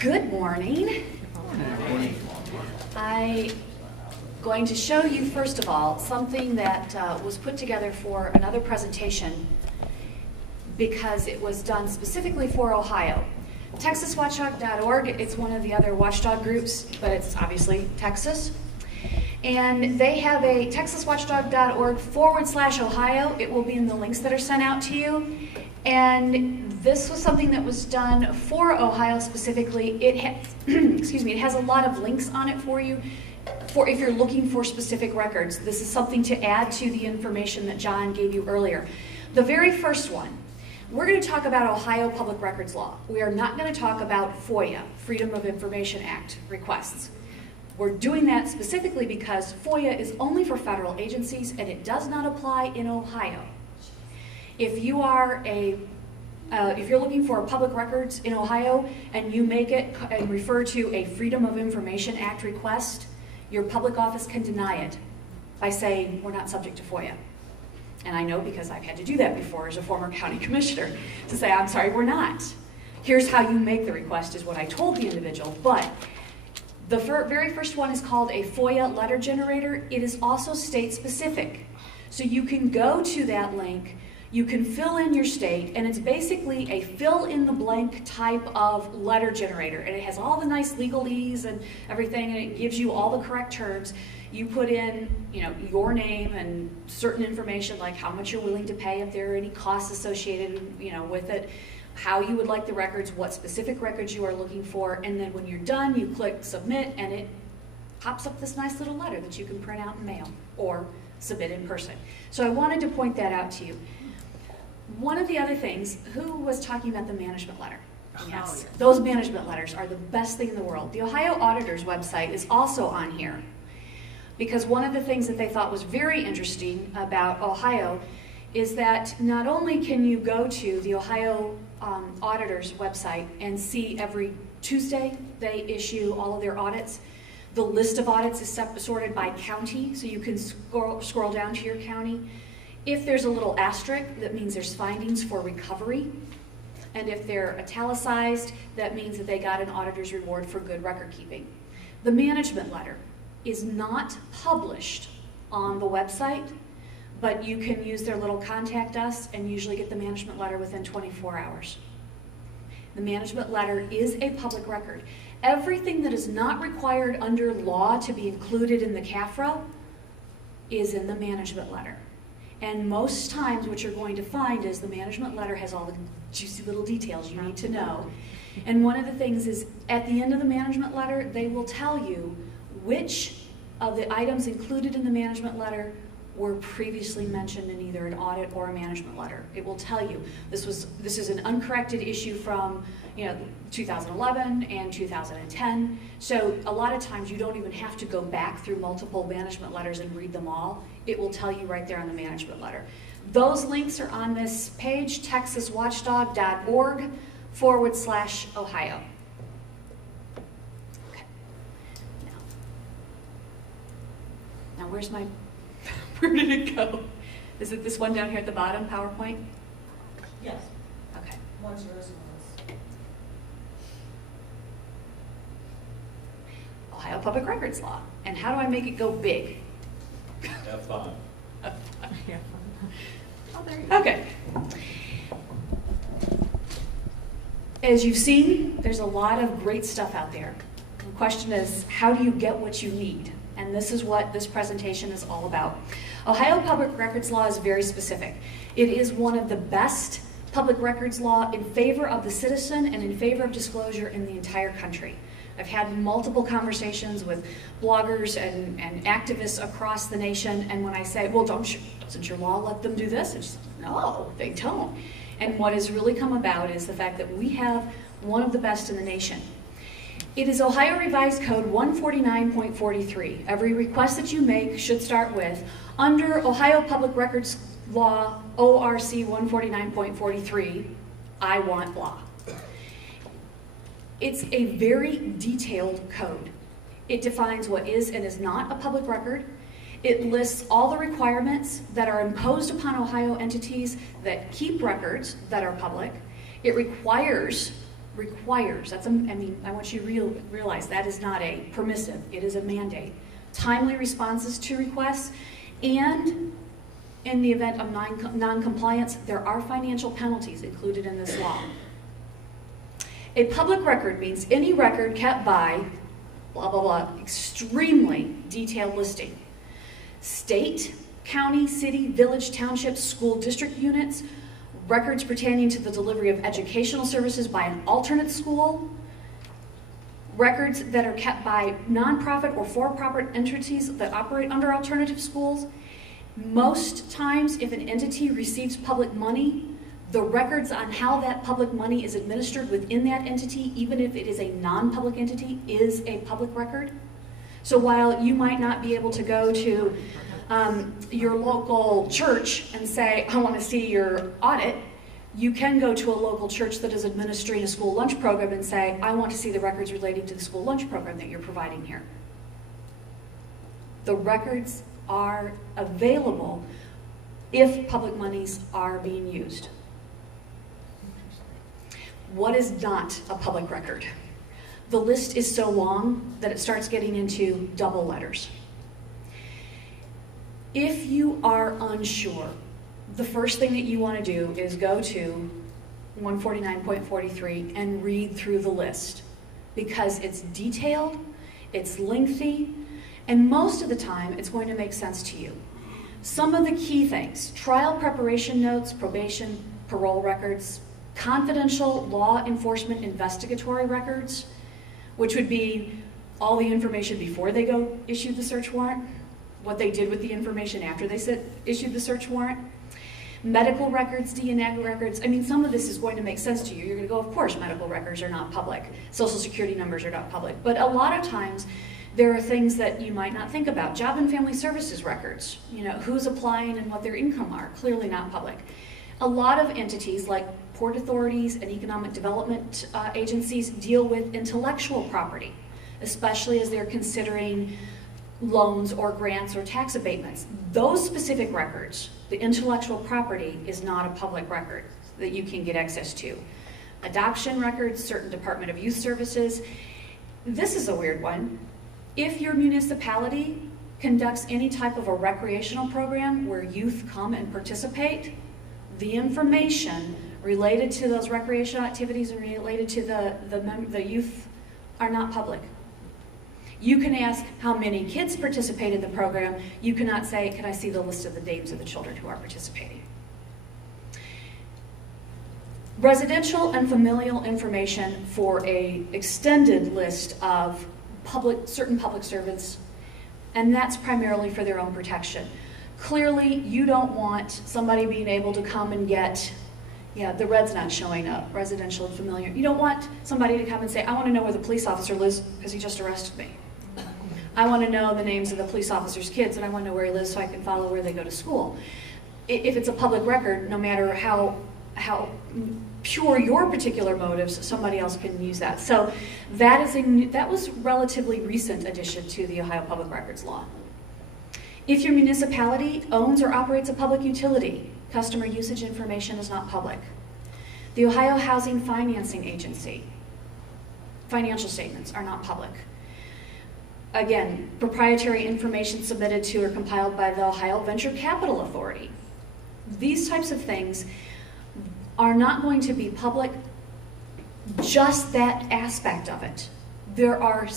Good morning. I'm going to show you, first of all, something that was put together for another presentation because it was done specifically for Ohio. TexasWatchdog.org, it's one of the other watchdog groups, but it's obviously Texas. And they have a TexasWatchdog.org/Ohio. It will be in the links that are sent out to you. And this was something that was done for Ohio specifically. It has, excuse me, it has a lot of links on it for you for if you're looking for specific records. This is something to add to the information that John gave you earlier. The very first one, we're going to talk about Ohio Public Records Law. We are not going to talk about FOIA, Freedom of Information Act requests. We're doing that specifically because FOIA is only for federal agencies and it does not apply in Ohio. If you are if you're looking for public records in Ohio and you make it and refer to a Freedom of Information Act request, your public office can deny it by saying we're not subject to FOIA. And I know because I've had to do that before as a former county commissioner, to say, I'm sorry, we're not. Here's how you make the request is what I told the individual. But the very first one is called a FOIA letter generator. It is also state specific. So you can go to that link, you can fill in your state, and it's basically a fill-in-the-blank type of letter generator. And it has all the nice legalese and everything, and it gives you all the correct terms. You put in, your name and certain information like how much you're willing to pay, if there are any costs associated, with it, how you would like the records, what specific records you are looking for, and then when you're done, you click submit, and it pops up this nice little letter that you can print out and mail or submit in person. So I wanted to point that out to you. One of the other things, who was talking about the management letter? Yes, those management letters are the best thing in the world. The Ohio Auditor's website is also on here because one of the things that they thought was very interesting about Ohio is that not only can you go to the Ohio Auditor's website and see every Tuesday they issue all of their audits. The list of audits is sorted by county, so you can scroll down to your county. If there's a little asterisk, that means there's findings for recovery. And if they're italicized, that means that they got an auditor's reward for good record keeping. The management letter is not published on the website, but you can use their little contact us and usually get the management letter within 24 hours. The management letter is a public record. Everything that is not required under law to be included in the CAFRA is in the management letter. And most times what you're going to find is the management letter has all the juicy little details you need to know. And one of the things is at the end of the management letter, they will tell you which of the items included in the management letter were previously mentioned in either an audit or a management letter. It will tell you this is an uncorrected issue from 2011 and 2010. So a lot of times you don't even have to go back through multiple management letters and read them all. It will tell you right there on the management letter. Those links are on this page, TexasWatchdog.org/Ohio. Okay. Now where's my where did it go? Is it this one down here at the bottom, PowerPoint? Yes. Okay. One's yours and one's. Ohio Public Records Law. And how do I make it go big? F5. Oh, there you go. Okay. As you've seen, there's a lot of great stuff out there. The question is, how do you get what you need? And this is what this presentation is all about. Ohio Public Records Law is very specific. It is one of the best public records law in favor of the citizen and in favor of disclosure in the entire country. I've had multiple conversations with bloggers and activists across the nation, and when I say, well, doesn't your law let them do this? And she's like, no, they don't. And what has really come about is the fact that we have one of the best in the nation. It is Ohio Revised Code 149.43. Every request that you make should start with, under Ohio Public Records Law, ORC 149.43, I want blah. It's a very detailed code. It defines what is and is not a public record. It lists all the requirements that are imposed upon Ohio entities that keep records that are public. It requires requires, I mean, I want you to realize that is not a permissive, it is a mandate. Timely responses to requests, and in the event of non-compliance, there are financial penalties included in this law. A public record means any record kept by, blah, blah, blah, extremely detailed listing. State, county, city, village, township, school district units, records pertaining to the delivery of educational services by an alternate school, records that are kept by nonprofit or for-profit entities that operate under alternative schools. Most times, if an entity receives public money, the records on how that public money is administered within that entity, even if it is a non-public entity, is a public record. So while you might not be able to go to your local church and say, I want to see your audit, you can go to a local church that is administering a school lunch program and say, I want to see the records relating to the school lunch program that you're providing here. The records are available if public monies are being used. What is not a public record? The list is so long that it starts getting into double letters. If you are unsure, the first thing that you want to do is go to 149.43 and read through the list, because it's detailed, it's lengthy, and most of the time it's going to make sense to you. Some of the key things: trial preparation notes, probation, parole records, confidential law enforcement investigatory records, which would be all the information before they go issue the search warrant, what they did with the information after they issued the search warrant, medical records, DNA records. I mean, some of this is going to make sense to you. You're going to go, of course, medical records are not public. Social security numbers are not public. But a lot of times, there are things that you might not think about. Job and family services records, you know, who's applying and what their income are, clearly not public. A lot of entities like port authorities and economic development agencies deal with intellectual property, especially as they're considering loans or grants or tax abatements. Those specific records, the intellectual property, is not a public record that you can get access to. Adoption records, certain Department of Youth Services. This is a weird one. If your municipality conducts any type of a recreational program where youth come and participate, the information related to those recreational activities and related to the youth are not public. You can ask how many kids participate in the program. You cannot say, can I see the list of the names of the children who are participating? Residential and familial information for an extended list of certain public servants, and that's primarily for their own protection. Clearly, you don't want somebody being able to come and get, yeah, the red's not showing up, residential and familiar. You don't want somebody to come and say, I want to know where the police officer lives because he just arrested me. I want to know the names of the police officer's kids, and I want to know where he lives so I can follow where they go to school. If it's a public record, no matter how pure your particular motives, somebody else can use that. So that was a relatively recent addition to the Ohio Public Records Law. If your municipality owns or operates a public utility, customer usage information is not public. The Ohio Housing Financing Agency, financial statements are not public. Again, proprietary information submitted to or compiled by the Ohio Venture Capital Authority. These types of things are not going to be public, just that aspect of it. There are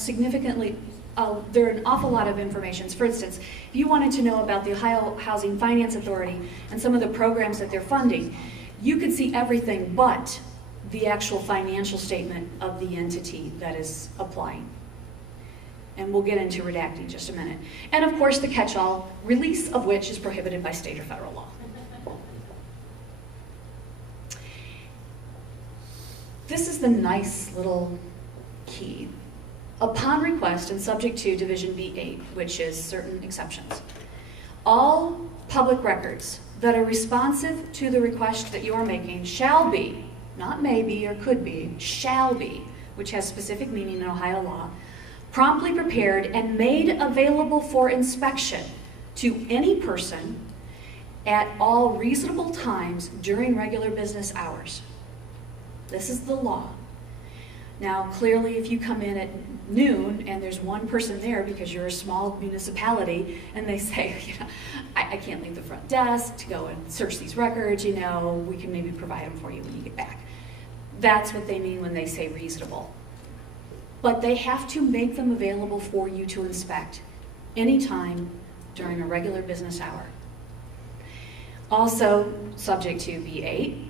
there are an awful lot of information. For instance, if you wanted to know about the Ohio Housing Finance Authority and some of the programs that they're funding, you could see everything but the actual financial statement of the entity that is applying. And we'll get into redacting in just a minute. And of course, the catch-all, release of which is prohibited by state or federal law. This is the nice little key. Upon request and subject to Division B8, which is certain exceptions, all public records that are responsive to the request that you are making shall be, not maybe or could be, shall be, which has specific meaning in Ohio law, promptly prepared and made available for inspection to any person at all reasonable times during regular business hours. This is the law. Now, clearly, if you come in at noon and there's one person there because you're a small municipality and they say, you know, I can't leave the front desk to go and search these records, you know, we can maybe provide them for you when you get back. That's what they mean when they say reasonable. But they have to make them available for you to inspect anytime during a regular business hour. Also, subject to B8,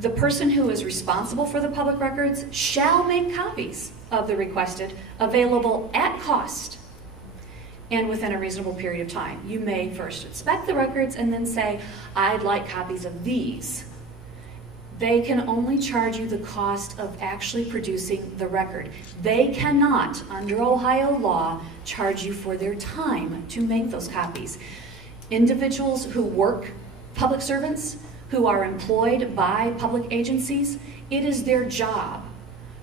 the person who is responsible for the public records shall make copies of the requested available at cost and within a reasonable period of time. You may first inspect the records and then say, I'd like copies of these. They can only charge you the cost of actually producing the record. They cannot, under Ohio law, charge you for their time to make those copies. Individuals who work, public servants, who are employed by public agencies, it is their job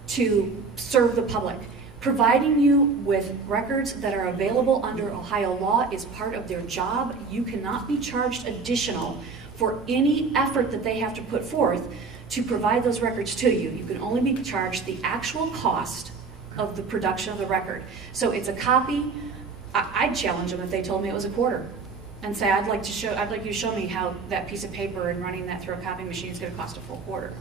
to serve the public. Providing you with records that are available under Ohio law is part of their job. You cannot be charged additional for any effort that they have to put forth to provide those records to you. You can only be charged the actual cost of the production of the record. So it's a copy. I'd challenge them if they told me it was a quarter and say, I'd like you to show me how that piece of paper and running that through a copy machine is going to cost a full quarter.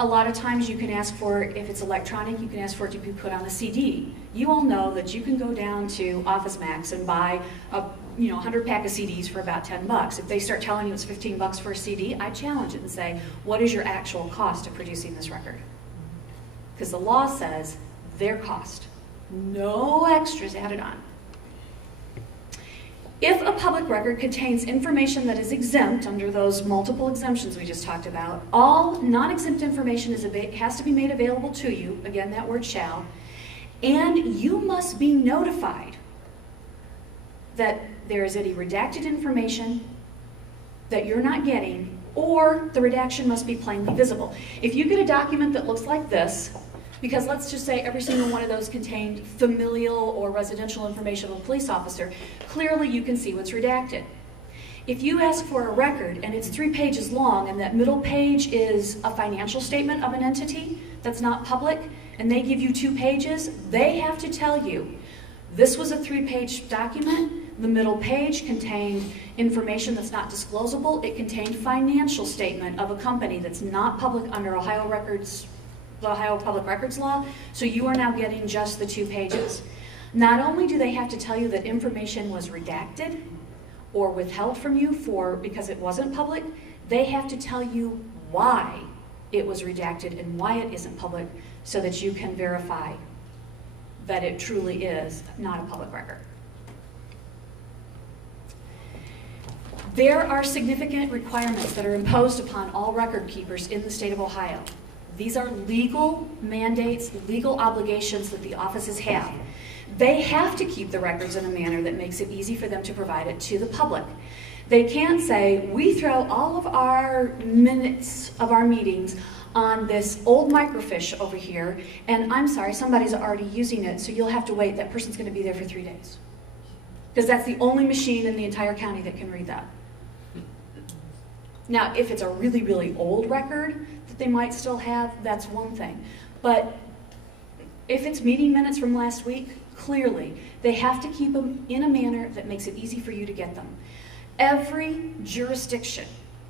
A lot of times you can ask for, if it's electronic, you can ask for it to be put on a CD. You all know that you can go down to Office Max and buy a 100 pack of CDs for about 10 bucks. If they start telling you it's 15 bucks for a CD, I challenge it and say, what is your actual cost of producing this record? Because the law says their cost, no extras added on. If a public record contains information that is exempt under those multiple exemptions we just talked about, all non-exempt information has to be made available to you, again that word shall, and you must be notified that there is any redacted information that you're not getting, or the redaction must be plainly visible. If you get a document that looks like this, because let's just say every single one of those contained familial or residential information of a police officer, clearly you can see what's redacted. If you ask for a record and it's 3 pages long and that middle page is a financial statement of an entity that's not public, and they give you 2 pages, they have to tell you, this was a 3-page document, the middle page contained information that's not disclosable, it contained financial statement of a company that's not public under Ohio records, the Ohio Public Records Law, so you are now getting just the 2 pages. Not only do they have to tell you that information was redacted or withheld from you because it wasn't public, they have to tell you why it was redacted and why it isn't public so that you can verify that it truly is not a public record. There are significant requirements that are imposed upon all record keepers in the state of Ohio. These are legal mandates, legal obligations that the offices have. They have to keep the records in a manner that makes it easy for them to provide it to the public. They can't say, we throw all of our minutes of our meetings on this old microfiche over here, and I'm sorry, somebody's already using it, so you'll have to wait. That person's going to be there for 3 days. Because that's the only machine in the entire county that can read that. Now, if it's a really, really old record that they might still have, that's one thing. But if it's meeting minutes from last week, clearly, they have to keep them in a manner that makes it easy for you to get them. Every jurisdiction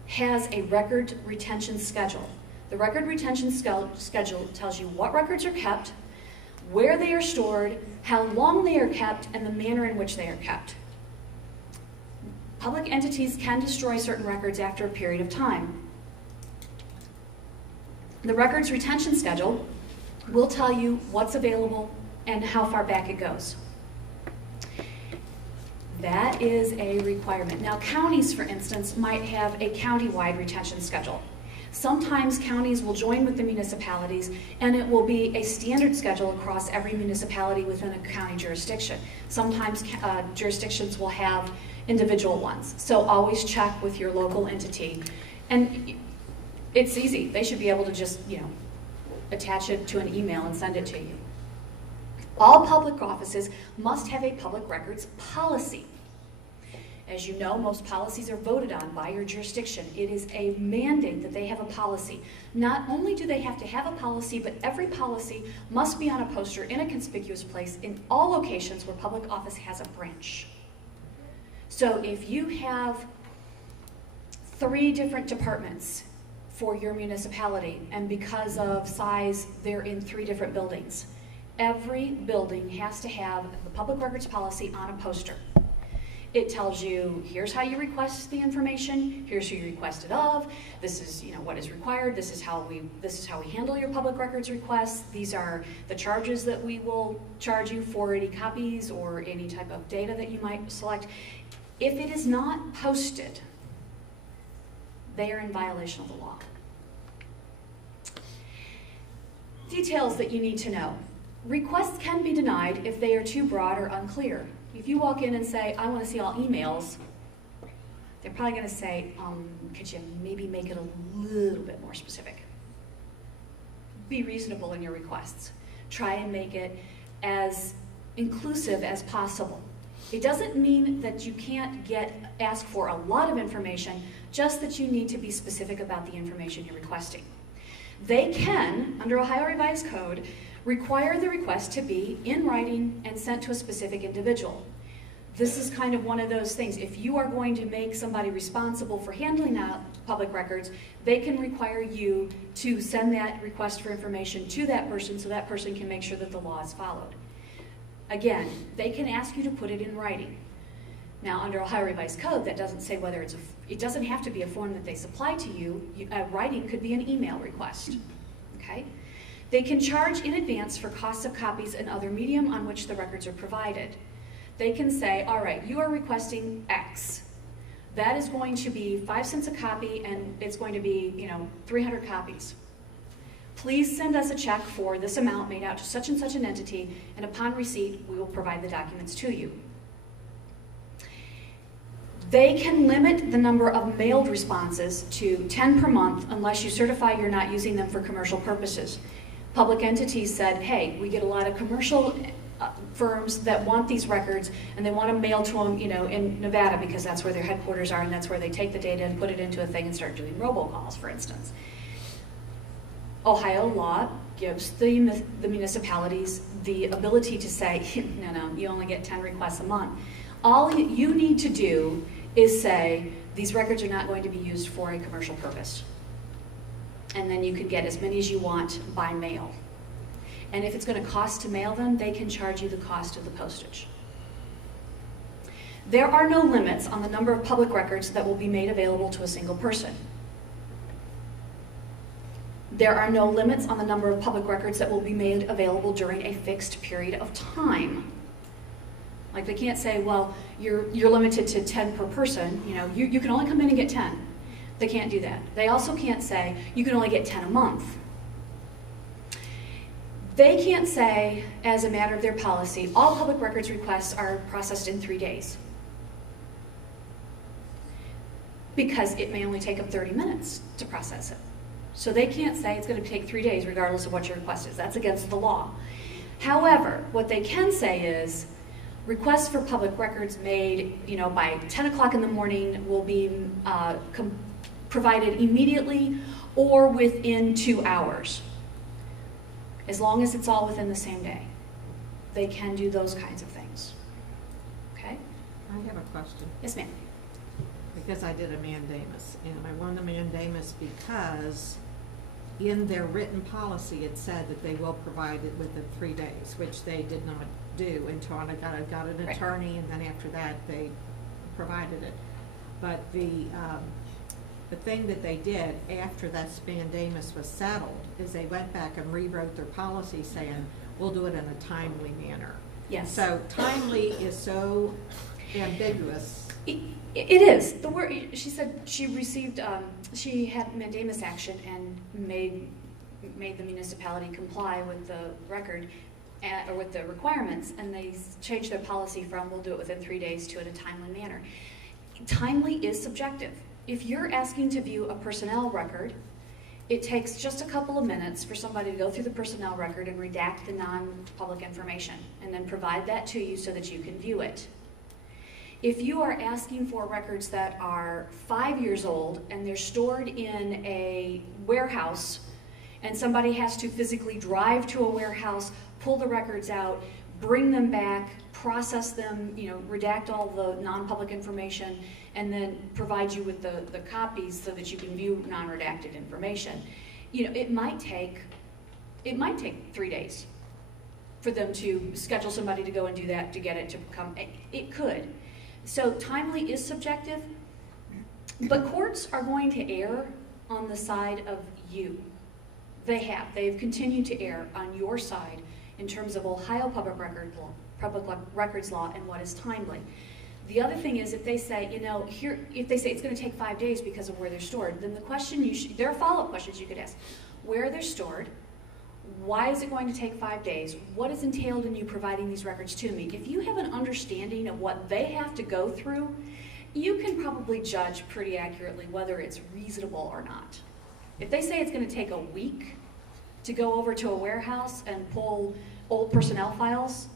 has a record retention schedule. The record retention schedule tells you what records are kept, where they are stored, how long they are kept, and the manner in which they are kept. Public entities can destroy certain records after a period of time. The records retention schedule will tell you what's available and how far back it goes. That is a requirement. Now, counties, for instance, might have a county-wide retention schedule. Sometimes counties will join with the municipalities and it will be a standard schedule across every municipality within a county jurisdiction. Sometimes jurisdictions will have individual ones. So always check with your local entity. And it's easy. They should be able to just, attach it to an email and send it to you. All public offices must have a public records policy. As you know, most policies are voted on by your jurisdiction. It is a mandate that they have a policy. Not only do they have to have a policy, but every policy must be on a poster in a conspicuous place in all locations where public office has a branch. So if you have 3 different departments for your municipality, and because of size, they're in 3 different buildings, every building has to have the public records policy on a poster. It tells you, here's how you request the information, here's who you request it of, this is what is required, this is how we handle your public records requests, these are the charges that we will charge you for any copies or any type of data that you might select. If it is not posted, they are in violation of the law. Details that you need to know. Requests can be denied if they are too broad or unclear. If you walk in and say, I want to see all emails, they're probably going to say, could you maybe make it a little bit more specific? Be reasonable in your requests. Try and make it as inclusive as possible. It doesn't mean that you can't ask for a lot of information, just that you need to be specific about the information you're requesting. They can, under Ohio Revised Code, require the request to be in writing and sent to a specific individual. This is kind of one of those things. If you are going to make somebody responsible for handling out public records, they can require you to send that request for information to that person so that person can make sure that the law is followed. Again, they can ask you to put it in writing. Now, under Ohio Revised Code, that doesn't say whether it doesn't have to be a form that they supply to you. Writing could be an email request, okay? They can charge in advance for costs of copies and other medium on which the records are provided. They can say, all right, you are requesting X. That is going to be 5 cents a copy, and it's going to be 300 copies. Please send us a check for this amount made out to such and such an entity, and upon receipt, we will provide the documents to you. They can limit the number of mailed responses to 10 per month unless you certify you're not using them for commercial purposes. Public entities said, hey, we get a lot of commercial firms that want these records and they want to mail to them in Nevada because that's where their headquarters are and that's where they take the data and put it into a thing and start doing robocalls, for instance. Ohio law gives the municipalities the ability to say, no, you only get 10 requests a month. All you need to do is say, these records are not going to be used for a commercial purpose. And then you can get as many as you want by mail. And if it's going to cost to mail them, they can charge you the cost of the postage. There are no limits on the number of public records that will be made available to a single person. There are no limits on the number of public records that will be made available during a fixed period of time. Like they can't say, well, you're limited to 10 per person, you can only come in and get 10. They can't do that. They also can't say, you can only get 10 a month. They can't say, as a matter of their policy, all public records requests are processed in 3 days. Because it may only take them 30 minutes to process it. So they can't say it's going to take 3 days regardless of what your request is. That's against the law. However, what they can say is, requests for public records made, by 10 o'clock in the morning will be provided immediately or within 2 hours. As long as it's all within the same day. They can do those kinds of things. Okay? I have a question. Yes, ma'am. Because I did a mandamus, and I won the mandamus because in their written policy it said that they will provide it within 3 days, which they did not do until I got an attorney, and then after that they provided it. But the thing that they did after that mandamus was settled is they went back and rewrote their policy saying, we'll do it in a timely manner. Yes. So timely is so ambiguous. It is. The word, she said she received, she had mandamus action and made the municipality comply with the record, or with the requirements, and they changed their policy from we'll do it within 3 days to in a timely manner. Timely is subjective. If you're asking to view a personnel record, it takes just a couple of minutes for somebody to go through the personnel record and redact the non-public information and then provide that to you so that you can view it. If you are asking for records that are 5 years old and they're stored in a warehouse and somebody has to physically drive to a warehouse, pull the records out, bring them back, process them, redact all the non-public information, and then provide you with the copies so that you can view non-redacted information. It might take 3 days for them to schedule somebody to go and do that to get it to come. It could. So timely is subjective, but courts are going to err on the side of you. They've continued to err on your side in terms of Ohio public records law and what is timely. The other thing is, if they say, if they say it's going to take 5 days because of where they're stored, then the question there are follow-up questions you could ask. Where they're stored, why is it going to take 5 days? What is entailed in you providing these records to me? If you have an understanding of what they have to go through, you can probably judge pretty accurately whether it's reasonable or not. If they say it's going to take a week to go over to a warehouse and pull old personnel files,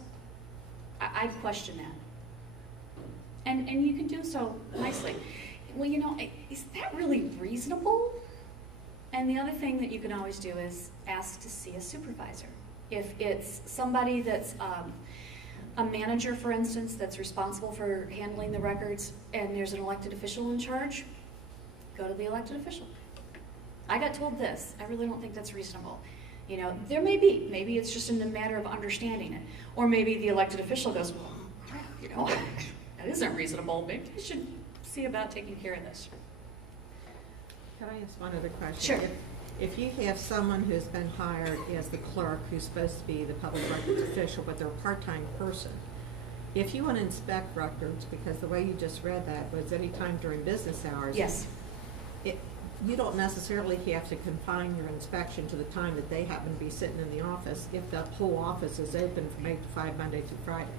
I'd question that. And you can do so nicely. Well, is that really reasonable? And the other thing that you can always do is ask to see a supervisor. If it's somebody that's a manager, for instance, that's responsible for handling the records and there's an elected official in charge, go to the elected official. I got told this. I really don't think that's reasonable. There maybe it's just in a matter of understanding it. Or maybe the elected official goes, well, crap, that isn't reasonable. Maybe I should see about taking care of this. Can I ask one other question? Sure. If you have someone who's been hired as the clerk who's supposed to be the public records official, but they're a part-time person, if you want to inspect records, because the way you just read that was any time during business hours, Yes. You don't necessarily have to confine your inspection to the time that they happen to be sitting in the office if the whole office is open from 8 to 5 Monday through Friday.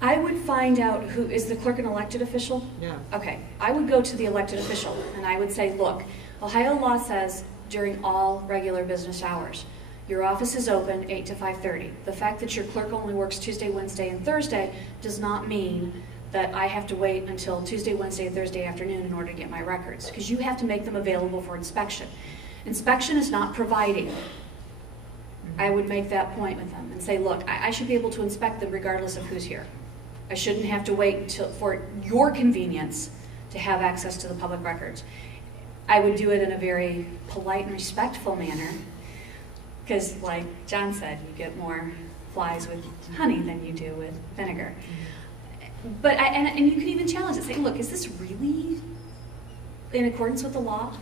I would find out who is the clerk, an elected official? Yeah. Okay, I would go to the elected official and I would say, look, Ohio law says during all regular business hours, your office is open 8 to 5:30. The fact that your clerk only works Tuesday, Wednesday, and Thursday does not mean that I have to wait until Tuesday, Wednesday, and Thursday afternoon in order to get my records, because you have to make them available for inspection. Inspection is not providing. I would make that point with them and say, look, I should be able to inspect them regardless of who's here. I shouldn't have to wait until for your convenience to have access to the public records. I would do it in a very polite and respectful manner, because like John said, you get more flies with honey than you do with vinegar. But and you can even challenge it, say, look, is this really in accordance with the law?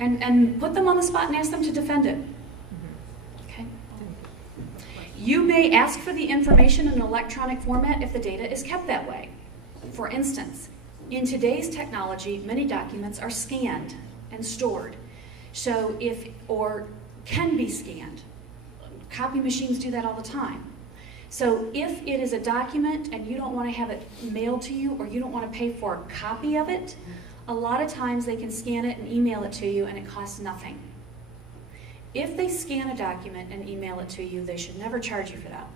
And put them on the spot and ask them to defend it. Okay. You may ask for the information in an electronic format if the data is kept that way. For instance, in today's technology, many documents are scanned and stored. So or can be scanned. Copy machines do that all the time. So if it is a document and you don't want to have it mailed to you, or you don't want to pay for a copy of it, a lot of times they can scan it and email it to you and it costs nothing. If they scan a document and email it to you, they should never charge you for that.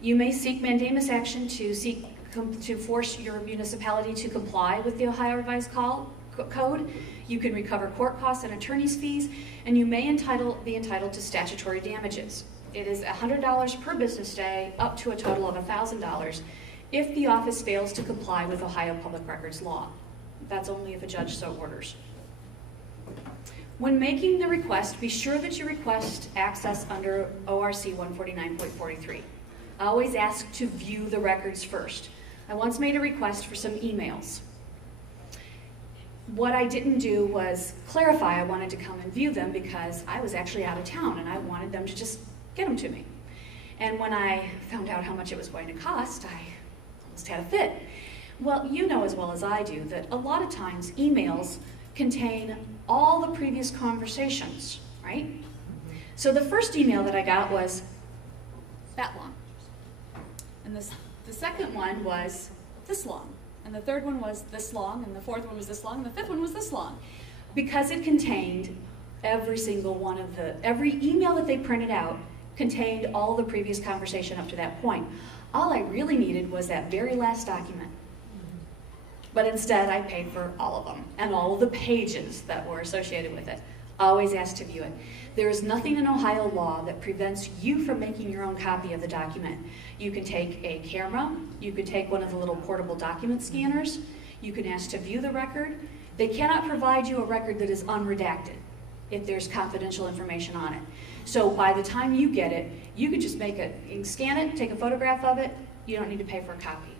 You may seek mandamus action to force your municipality to comply with the Ohio Revised Code. You can recover court costs and attorney's fees, and you may be entitled to statutory damages. It is $100 per business day, up to a total of $1,000, if the office fails to comply with Ohio public records law. That's only if a judge so orders. When making the request, be sure that you request access under ORC 149.43. Always ask to view the records first. I once made a request for some emails. What I didn't do was clarify I wanted to come and view them because I was actually out of town and I wanted them to just get them to me. And when I found out how much it was going to cost, I almost had a fit. Well, you know as well as I do that a lot of times emails contain all the previous conversations, right? So the first email that I got was that long. And the second one was this long. And the third one was this long, and the fourth one was this long, and the fifth one was this long. Because it contained every single one of every email that they printed out contained all the previous conversation up to that point. All I really needed was that very last document. But instead, I paid for all of them and all of the pages that were associated with it. Always asked to view it. There is nothing in Ohio law that prevents you from making your own copy of the document. You can take a camera, you could take one of the little portable document scanners, you can ask to view the record. They cannot provide you a record that is unredacted if there's confidential information on it. So by the time you get it, you could just you can scan it, take a photograph of it, you don't need to pay for a copy.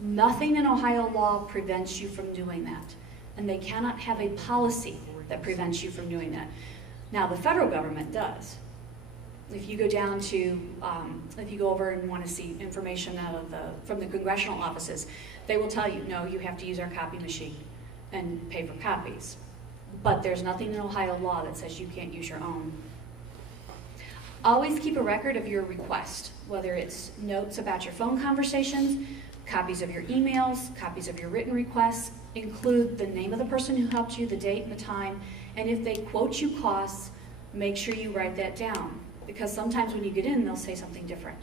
Nothing in Ohio law prevents you from doing that. And they cannot have a policy that prevents you from doing that. Now, the federal government does. If you go down to, if you go over and want to see information from the congressional offices, they will tell you, no, you have to use our copy machine and pay for copies. But there's nothing in Ohio law that says you can't use your own. Always keep a record of your request, whether it's notes about your phone conversations, copies of your emails, copies of your written requests. Include the name of the person who helped you, the date and the time, and if they quote you costs, make sure you write that down, because sometimes when you get in, they'll say something different.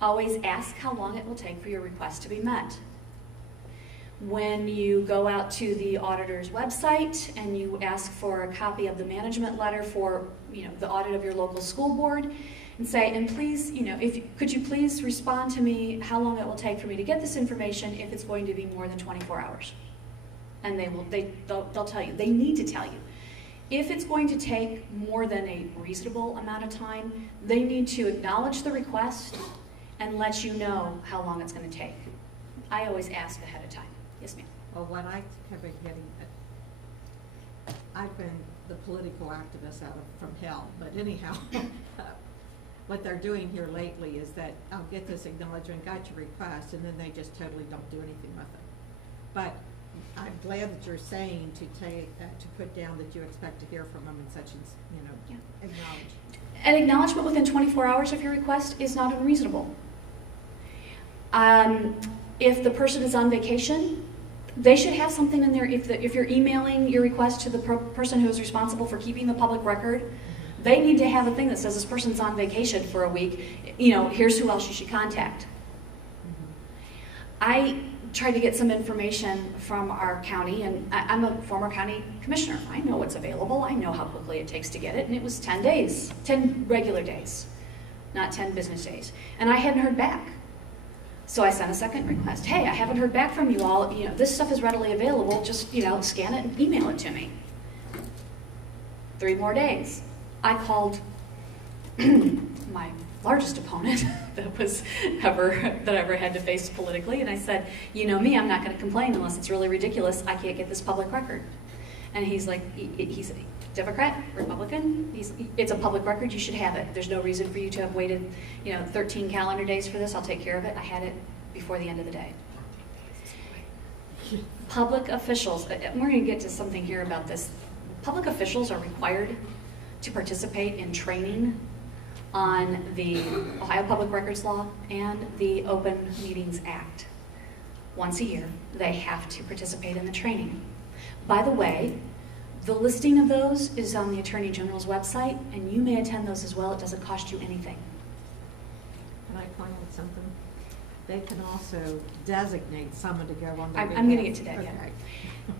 Always ask how long it will take for your request to be met. When you go out to the auditor's website and you ask for a copy of the management letter for the audit of your local school board, and say, and please, could you please respond to me how long it will take for me to get this information if it's going to be more than 24 hours? And they'll tell you. They need to tell you. If it's going to take more than a reasonable amount of time, they need to acknowledge the request and let you know how long it's going to take. I always ask ahead of time. Yes, ma'am. Well, what I have been getting, I've been the political activist from hell, but anyhow, what they're doing here lately is that I'll get this acknowledgement, got your request, and then they just totally don't do anything with it. But I'm glad that you're saying to put down that you expect to hear from them and such, and acknowledge. An acknowledgement within 24 hours of your request is not unreasonable. If the person is on vacation, they should have something in there. If you're emailing your request to the person who is responsible for keeping the public record, they need to have a thing that says this person's on vacation for a week. Here's who else you should contact. I tried to get some information from our county, and I'm a former county commissioner. I know what's available. I know how quickly it takes to get it, and it was 10 days, 10 regular days, not 10 business days. And I hadn't heard back. So I sent a second request. Hey, I haven't heard back from you all. This stuff is readily available. Just, scan it and email it to me. 3 more days. I called my largest opponent that I ever had to face politically, and I said, you know me, I'm not going to complain unless it's really ridiculous. I can't get this public record. And he's like, he's a Democrat, Republican. It's a public record. You should have it. There's no reason for you to have waited, 13 calendar days for this. I'll take care of it. I had it before the end of the day. Public officials, we're going to get to something here about this. Public officials are required to participate in training on the Ohio Public Records Law and the Open Meetings Act. Once a year, they have to participate in the training. By the way, the listing of those is on the Attorney General's website, and you may attend those as well. It doesn't cost you anything. Can I point out something? They can also designate someone to go on their behalf. I'm going to get to that, okay. Yeah.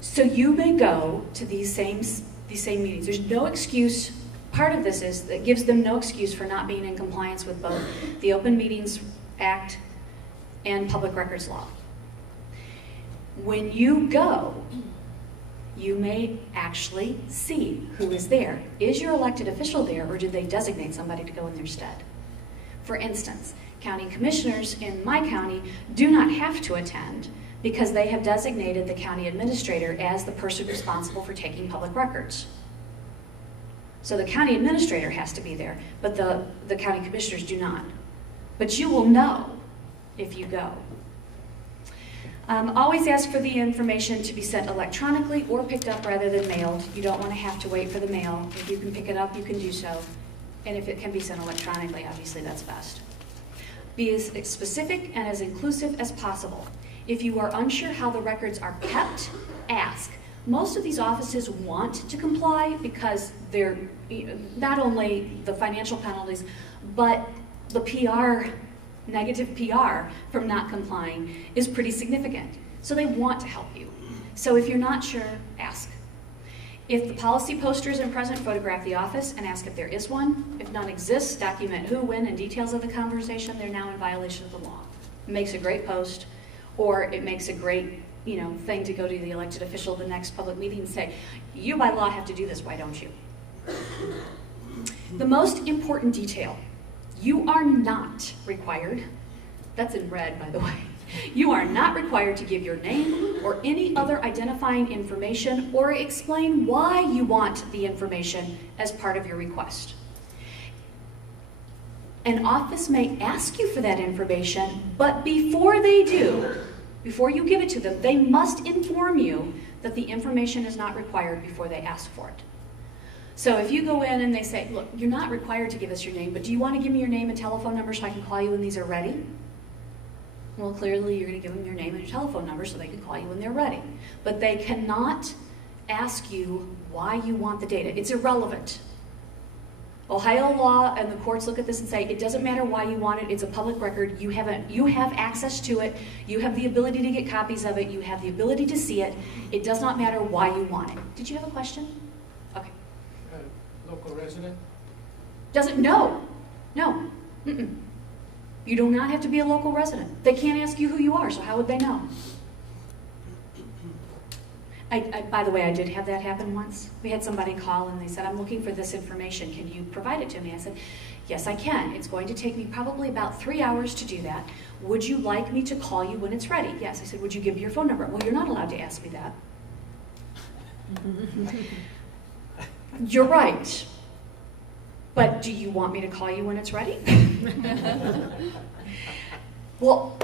So you may go to these same meetings. There's no excuse. Part of this is that gives them no excuse for not being in compliance with both the Open Meetings Act and Public Records Law. When you go, you may actually see who is there. Is your elected official there, or did they designate somebody to go in their stead? For instance, county commissioners in my county do not have to attend because they have designated the county administrator as the person responsible for taking public records. So the county administrator has to be there, but the county commissioners do not. But you will know if you go. Always ask for the information to be sent electronically or picked up rather than mailed. You don't want to have to wait for the mail. If you can pick it up, you can do so. And if it can be sent electronically, obviously that's best. Be as specific and as inclusive as possible. If you are unsure how the records are kept, ask. Most of these offices want to comply because they're not only the financial penalties, but the PR, negative PR from not complying is pretty significant. So they want to help you. So if you're not sure, ask. If the policy poster isn't present, photograph the office and ask if there is one. If none exists, document who, when, and details of the conversation. They're now in violation of the law. It makes a great post, or it makes a great thing to go to the elected official the next public meeting and say, you by law have to do this, why don't you? The most important detail, you are not required, that's in red by the way, you are not required to give your name or any other identifying information or explain why you want the information as part of your request. An office may ask you for that information, but before they do, before you give it to them, they must inform you that the information is not required before they ask for it. So if you go in and they say, look, you're not required to give us your name, but do you want to give me your name and telephone number so I can call you when these are ready? Well, clearly you're going to give them your name and your telephone number so they can call you when they're ready. But they cannot ask you why you want the data. It's irrelevant. Ohio law and the courts look at this and say, it doesn't matter why you want it, it's a public record, you have access to it, you have the ability to get copies of it, you have the ability to see it, it does not matter why you want it. Did you have a question? Okay. Local resident? No. Mm-mm. You do not have to be a local resident. They can't ask you who you are, so how would they know? By the way, I did have that happen once. We had somebody call and they said, I'm looking for this information. Can you provide it to me? I said, yes, I can. It's going to take me probably about 3 hours to do that. Would you like me to call you when it's ready? Yes. I said, would you give me your phone number? Well, you're not allowed to ask me that. You're right. But do you want me to call you when it's ready? Well,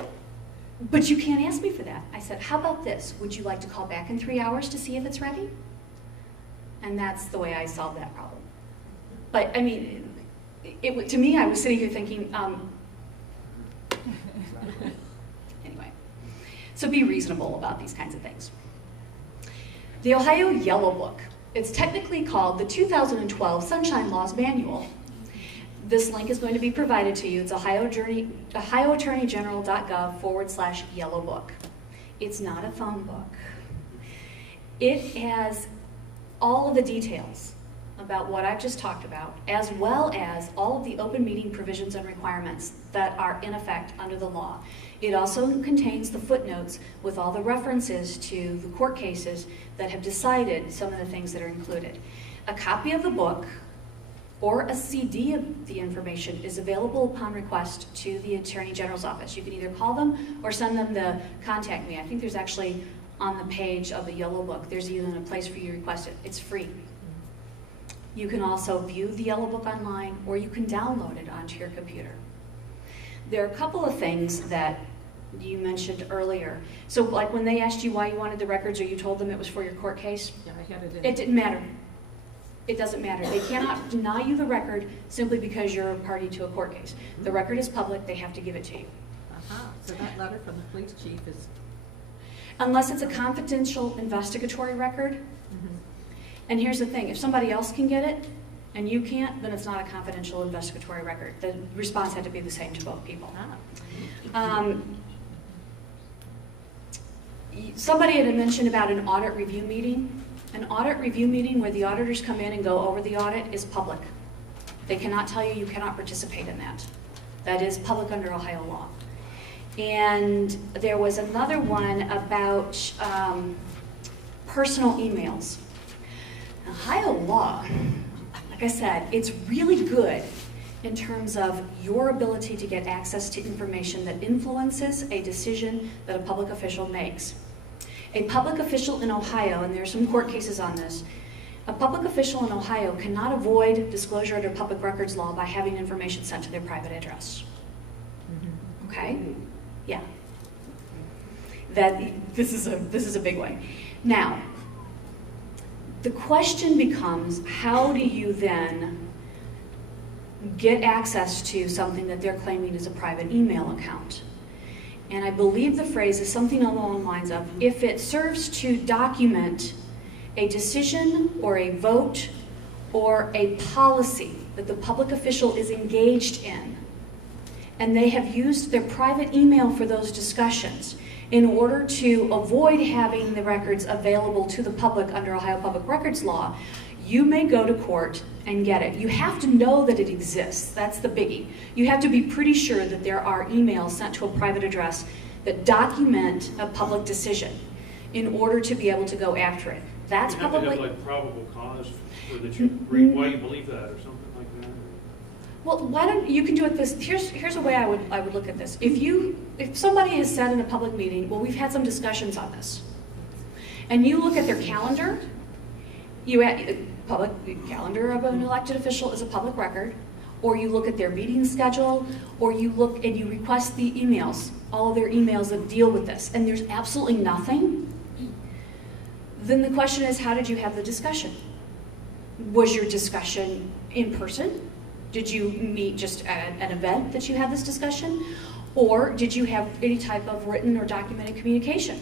but you can't ask me for that. I said, how about this? Would you like to call back in 3 hours to see if it's ready? And that's the way I solved that problem. But I mean, to me, I was sitting here thinking, anyway. So be reasonable about these kinds of things. The Ohio Yellow Book. It's technically called the 2012 Sunshine Laws Manual. This link is going to be provided to you. It's ohioattorneygeneral.gov/yellow book. It's not a phone book. It has all of the details about what I've just talked about, as well as all of the open meeting provisions and requirements that are in effect under the law. It also contains the footnotes with all the references to the court cases that have decided some of the things that are included. A copy of the book or a CD of the information is available upon request to the Attorney General's office. You can either call them or send them the contact me. I think there's actually on the page of the Yellow Book, there's even a place for you to request it. It's free. You can also view the Yellow Book online, or you can download it onto your computer. There are a couple of things that you mentioned earlier. So like when they asked you why you wanted the records, or you told them it was for your court case, Yeah, I had it in. it didn't matter. It doesn't matter. They cannot deny you the record simply because you're a party to a court case. The record is public, they have to give it to you. So that letter from the police chief is... Unless it's a confidential investigatory record. And here's the thing, if somebody else can get it and you can't, then it's not a confidential investigatory record. The response had to be the same to both people. Somebody had mentioned about an audit review meeting. An audit review meeting where the auditors come in and go over the audit is public. They cannot tell you you cannot participate in that. That is public under Ohio law. And there was another one about personal emails. Ohio law, like I said, it's really good in terms of your ability to get access to information that influences a decision that a public official makes. A public official in Ohio, and there are some court cases on this, a public official in Ohio cannot avoid disclosure under public records law by having information sent to their private address. Okay? Yeah. This is a big one. Now, the question becomes, how do you then get access to something that they're claiming is a private email account? And I believe the phrase is something along the lines of, if it serves to document a decision or a vote or a policy that the public official is engaged in, and they have used their private email for those discussions in order to avoid having the records available to the public under Ohio Public Records Law, you may go to court and get it. You have to know that it exists. That's the biggie. You have to be pretty sure that there are emails sent to a private address that document a public decision in order to be able to go after it. That's You have probably... to have like probable cause for that you why you believe that or something like that. Well, why don't you can do it this? Here's a way I would look at this. If somebody has said in a public meeting, well, we've had some discussions on this, and you look at their calendar, public calendar of an elected official is a public record, or you look at their meeting schedule, or you look and you request the emails, all of their emails that deal with this, and there's absolutely nothing. Then the question is, how did you have the discussion? Was your discussion in person? Did you meet just at an event that you had this discussion? Or did you have any type of written or documented communication?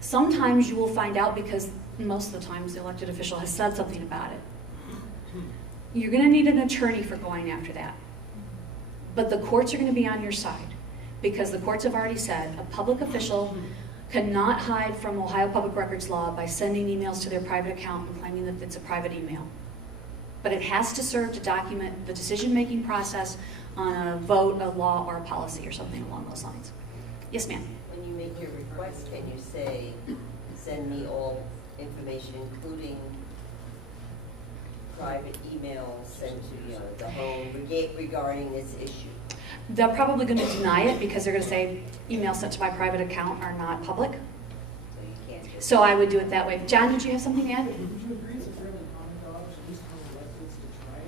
Sometimes you will find out because most of the times the elected official has said something about it. You're going to need an attorney for going after that. But the courts are going to be on your side because the courts have already said a public official cannot hide from Ohio Public Records Law by sending emails to their private account and claiming that it's a private email. But it has to serve to document the decision-making process on a vote, a law, or a policy or something along those lines. Yes, ma'am? When you make your request, can you say, send me all information, including private emails sent to the home regarding this issue? They're probably going to deny it because they're going to say emails sent to my private account are not public. So you can't just... So I would do it that way. John, did you have something to add? Would you agree it's a fairly common knowledge, at least among electeds, to try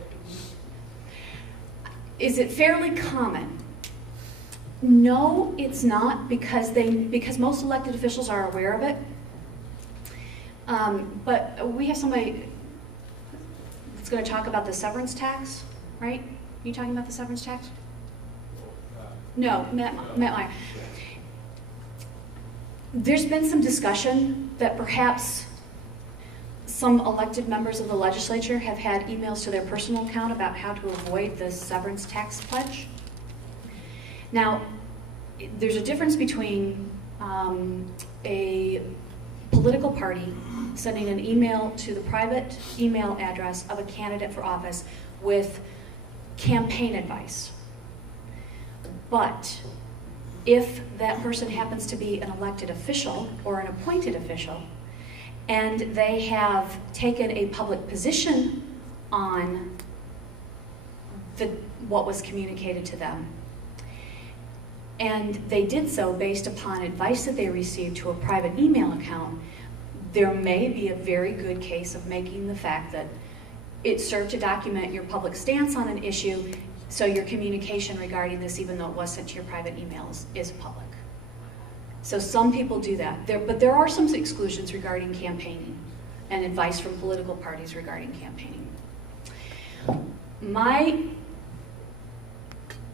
it? Is it fairly common? No, it's not because most elected officials are aware of it. But we have somebody that's going to talk about the severance tax, right? Are you talking about the severance tax? No, Matt Meyer. There's been some discussion that perhaps some elected members of the legislature have had emails to their personal account about how to avoid the severance tax pledge. Now, there's a difference between a political party sending an email to the private email address of a candidate for office with campaign advice. But if that person happens to be an elected official or an appointed official, and they have taken a public position on what was communicated to them, and they did so based upon advice that they received to a private email account, there may be a very good case of making the fact that it served to document your public stance on an issue, so your communication regarding this, even though it was sent to your private emails, is public. So some people do that, but there are some exclusions regarding campaigning and advice from political parties regarding campaigning. My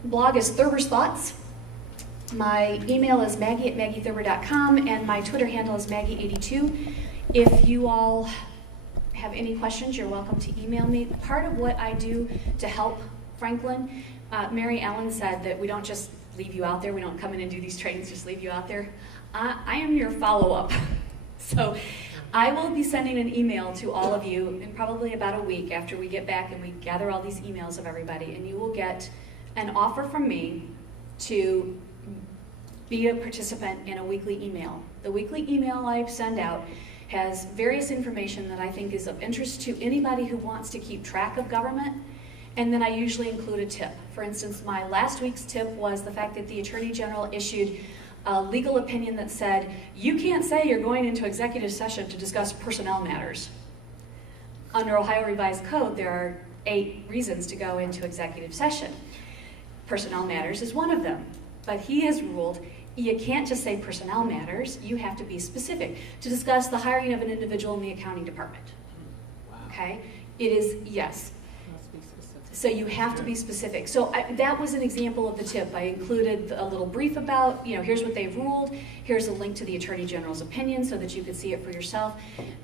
blog is Thurber's Thoughts. My email is maggie@maggiethurber.com, and my Twitter handle is Maggie82. If you all have any questions, you're welcome to email me. Part of what I do to help Franklin, Mary Ellen said that we don't just leave you out there, we don't come in and do these trainings, just leave you out there. I am your follow-up. So I will be sending an email to all of you in probably about a week after we get back and we gather all these emails of everybody, and you will get an offer from me to be a participant in a weekly email. The weekly email I send out has various information that I think is of interest to anybody who wants to keep track of government, and then I usually include a tip. For instance, my last week's tip was the fact that the Attorney General issued a legal opinion that said, you can't say you're going into executive session to discuss personnel matters. Under Ohio Revised Code, there are 8 reasons to go into executive session. Personnel matters is one of them, but he has ruled you can't just say personnel matters, you have to be specific to discuss the hiring of an individual in the accounting department. Wow. Okay? It is, yes. Must be specific. So you have to be specific. So that was an example of the tip. I included a little brief about, here's what they've ruled, here's a link to the Attorney General's opinion so that you could see it for yourself.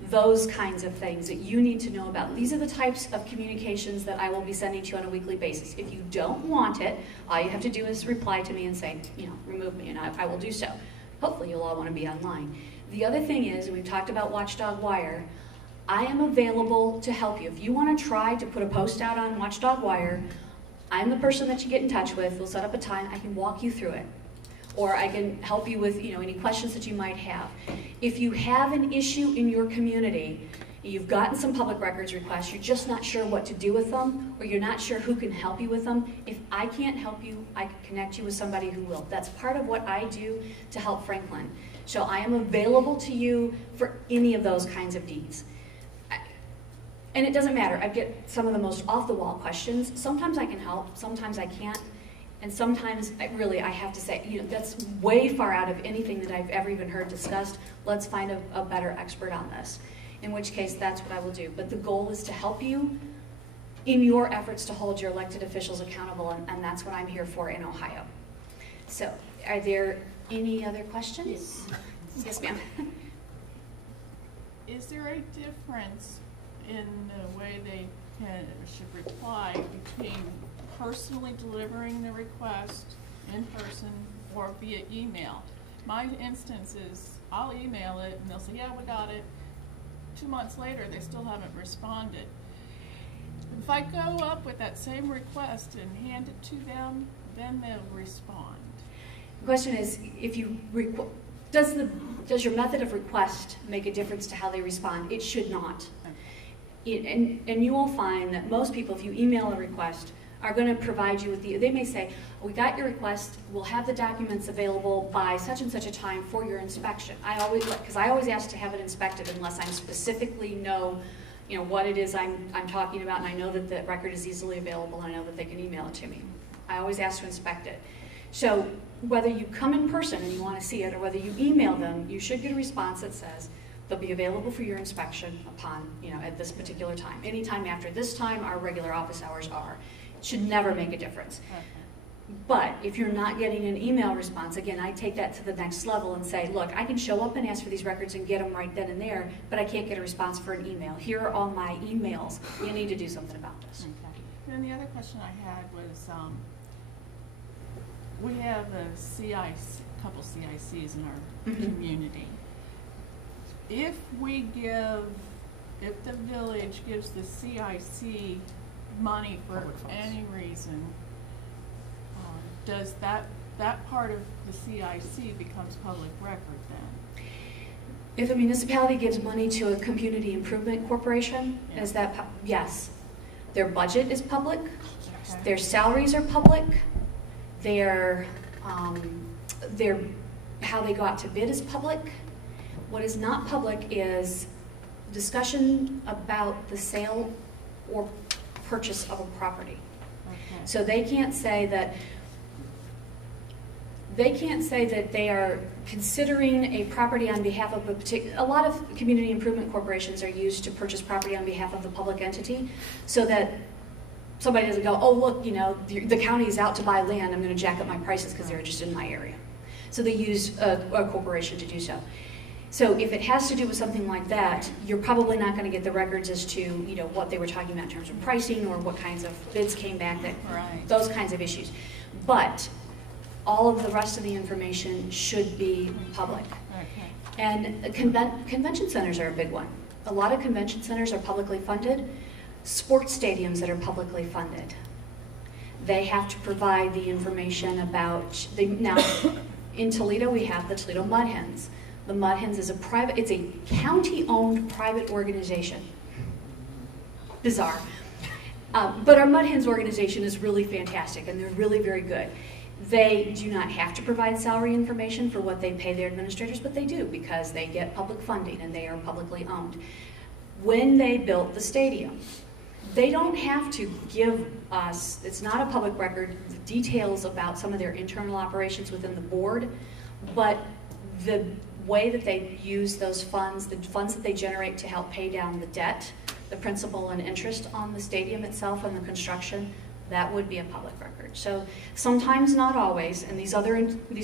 Those kinds of things that you need to know about. These are the types of communications that I will be sending to you on a weekly basis. If you don't want it, all you have to do is reply to me and say, remove me, and I will do so. Hopefully you'll all want to be online. The other thing is, and we've talked about Watchdog Wire, I am available to help you. If you want to try to put a post out on Watchdog Wire, I'm the person that you get in touch with. We'll set up a time. I can walk you through it. Or I can help you with any questions that you might have. If you have an issue in your community, you've gotten some public records requests, you're just not sure what to do with them, or you're not sure who can help you with them, if I can't help you, I can connect you with somebody who will. That's part of what I do to help Franklin. So I am available to you for any of those kinds of needs. And it doesn't matter. I get some of the most off-the-wall questions. Sometimes I can help, sometimes I can't, and sometimes, I have to say, that's way far out of anything that I've ever even heard discussed. Let's find a better expert on this, in which case that's what I will do. But the goal is to help you in your efforts to hold your elected officials accountable, and that's what I'm here for in Ohio. So, are there any other questions? Yes, ma'am. Is there a difference in the way they should reply between personally delivering the request in person or via email? My instance is I'll email it and they'll say, yeah, we got it. 2 months later, they still haven't responded. If I go up with that same request and hand it to them, then they'll respond. The question is, if you does your method of request make a difference to how they respond? It should not. And you will find that most people, if you email a request, are going to provide you with they may say, we got your request, we'll have the documents available by such and such a time for your inspection. Because I always ask to have it inspected unless I specifically know, what it is I'm talking about, and I know that the record is easily available, and I know that they can email it to me. I always ask to inspect it. So whether you come in person and you want to see it, or whether you email them, you should get a response that says, they'll be available for your inspection upon, at this particular time. Anytime after this time, our regular office hours are. It should never make a difference. Okay. But if you're not getting an email response, again, I take that to the next level and say, look, I can show up and ask for these records and get them right then and there, but I can't get a response for an email. Here are all my emails. You need to do something about this. Okay. And the other question I had was, we have a couple CICs in our community. If the village gives the CIC money for any reason, does that part of the CIC becomes public record then? If a municipality gives money to a community improvement corporation, Yeah. Yes. Their budget is public, Okay. their salaries are public, their how they go out to bid is public. What is not public is discussion about the sale or purchase of a property. Okay. So they can't say that they are considering a property on behalf of a particular. A lot of community improvement corporations are used to purchase property on behalf of the public entity, so that somebody doesn't go, oh look, the county is out to buy land, I'm going to jack up my prices because they're interested in my area. So they use a corporation to do so. So if it has to do with something like that, you're probably not going to get the records as to what they were talking about in terms of pricing or what kinds of bids came back, Right. those kinds of issues. But all of the rest of the information should be public. Okay. And convention centers are a big one. A lot of convention centers are publicly funded. Sports stadiums that are publicly funded, they have to provide the information about. Now, in Toledo, we have the Toledo Mud Hens. The Mud Hens is it's a county-owned private organization. Bizarre. But our Mud Hens organization is really fantastic, and they're really very good. They do not have to provide salary information for what they pay their administrators, but they do because they get public funding and they are publicly owned. When they built the stadium, they don't have to give us, it's not a public record, details about some of their internal operations within the board, but the way that they use those funds, the funds that they generate to help pay down the debt the principal and interest on the stadium itself and the construction, that would be a public record. So sometimes, not always, and these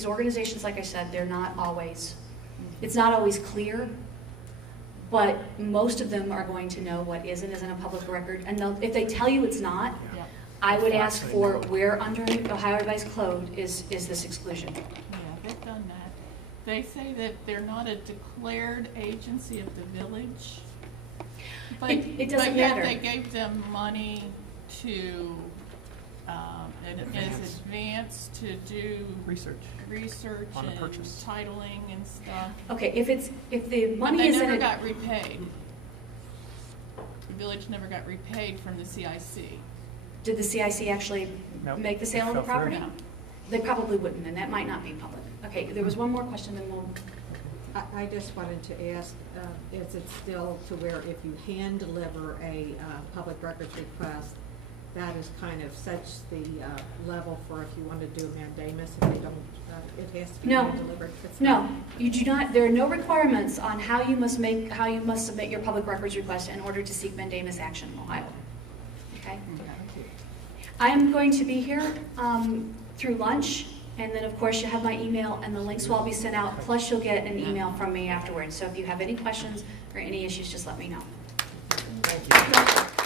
organizations, like I said, they're not always, it's not always clear, but most of them are going to know what is and isn't a public record. And if they tell you it's not, Yeah. I would ask for where under Ohio Revised Code is this exclusion. Yeah, they've done that. They say that they're not a declared agency of the village. But, It doesn't but yet matter. they gave them money to, as advance to do Research. research On the and purchase. titling and stuff. Okay, if the But money they is in never it, got repaid. The village never got repaid from the CIC. did the CIC actually Nope. make the sale of the It fell through. property? They probably wouldn't, and that might not be public. Okay, there was one more question, then we'll, I just wanted to ask, is it still to where if you hand deliver a public records request, that is kind of sets the level for if you want to do a mandamus, if they don't, it has to be No. hand delivered? It's no, not. you do not, there are no requirements on how you must submit your public records request in order to seek mandamus action in Ohio. Okay? I am going to be here through lunch, and then of course you have my email, and the links will all be sent out, plus you'll get an email from me afterwards. So if you have any questions or any issues, just let me know. Thank you.